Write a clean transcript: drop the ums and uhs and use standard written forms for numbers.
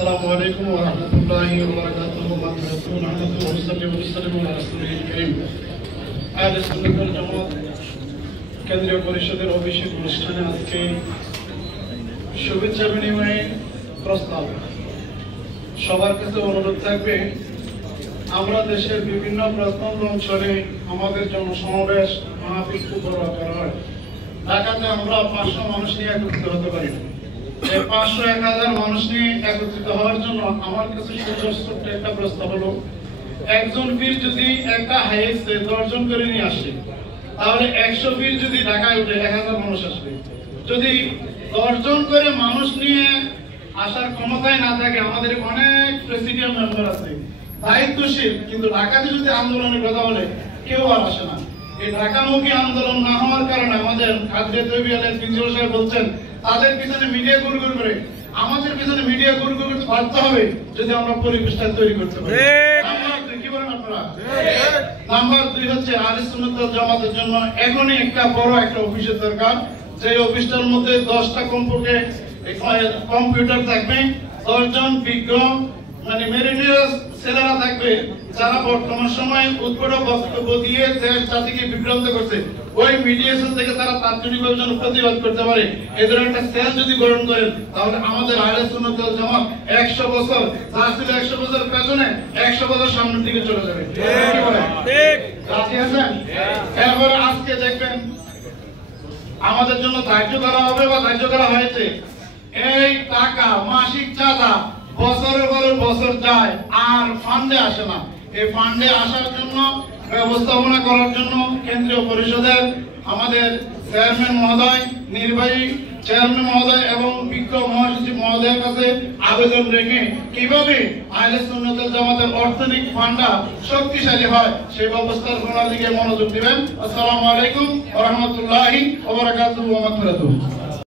السلام عليكم ورحمة الله وبركاته ومغفرته ونعمته ونصلي ونسلم على رسوله الكريم আহলে সুন্নাত ওয়াল জামাত কেন্দ্রীয় পরিষদের অভিষেক অনুষ্ঠানে আজকে শুভেচ্ছা বিনিময়ে প্রস্তাব সবার কাছে অনুরোধ থাকবে আমরা দেশের বিভিন্ন প্রত্যন্ত অঞ্চলে আমাদের জনসমাবেশ মাহফিল করা হয়। ঢাকাতে আমরা 500 মানুষ নিয়ে একত্রিত হতে পারি। এই 500-1000 মানুষ নিয়ে একত্রিত হওয়ার জন্য আমার কাছে ছোট্ট একটা প্রস্তাব হলো, একজন পীর যদি একটা হাইয়েস্টে 10 জন করে নিয়ে আসে, তাহলে 100 পীর যদি ঢাকায় উঠে 1000 মানুষ আসবে। যদি 10 জন করে মানুষ নিয়ে আসার ক্ষমতায় না থাকে, আমাদের অনেক প্রেসিডিয়াম মেম্বার আছে দায়িত্বশীল, কিন্তু ঢাকাতে যদি আন্দোলনের কথা বলে কেউ আর আসে না। এই ঢাকামুখী আন্দোলন না হওয়ার কারণে আমাদের খাদ্যে তৈবিয়ালের প্রিন্সিপাল সাহেব বলছেন তাদের পিছনে মিডিয়া গুরগুর করে, আমাদের পিছনে মিডিয়া গুরগুর করতে পারতে হবে যদি আমরা পরিবেশটা তৈরি করতে পারি। কি বলেন আপনারা? নাম্বার 2 হচ্ছে আহলে সুন্নাত ওয়াল জামাতের জন্য এখনই একটা বড় একটা অফিসের দরকার, যে অফিসটার মধ্যে 10টা কম্পিউটার থাকবে, 10 জন বিজ্ঞ মানে মেরিটোরিয়াস ছেলেরা থাকবে, যারা বর্তমান সময়ে উৎকট বক্তব্য দিয়ে দেশ জাতিকে বিভ্রান্ত করছে। ওই মিডিয়েশন থেকে তারা তাৎক্ষণিকভাবে যেন প্রতিবাদ করতে পারে, এই ধরনের একটা সেল যদি গঠন করেন, তাহলে আমাদের আহলে সুন্নাত ওয়াল জামাত 100 বছর যা ছিল 100 বছর পেছনে 100 বছর সামনের দিকে চলে যাবে। ঠিক রাজি আছেন? এরপরে আজকে দেখবেন আমাদের জন্য ধার্য করা হবে বা ধার্য করা হয়েছে এই টাকা মাসিক চাঁদা বছরের পর বছর যায় আর ফান্ডে আসে না। এই ফান্ডে আসার জন্য ব্যবস্থাপনা করার জন্য কেন্দ্রীয় পরিষদের আমাদের চেয়ারম্যান মহোদয়, নির্বাহী চেয়ারম্যান মহোদয় এবং বিজ্ঞ মহাসচিব মহোদয়ের কাছে আবেদন রেখে কিভাবে আহলে সুন্নাত ওয়াল জামাতের অর্থনৈতিক ফান্ডা শক্তিশালী হয় সেই ব্যবস্থাপনার দিকে মনোযোগ দিবেন। আসসালামু আলাইকুম ওয়া রাহমাতুল্লাহি ওয়া বারাকাতুহু ওয়া মাগফিরাতুহু।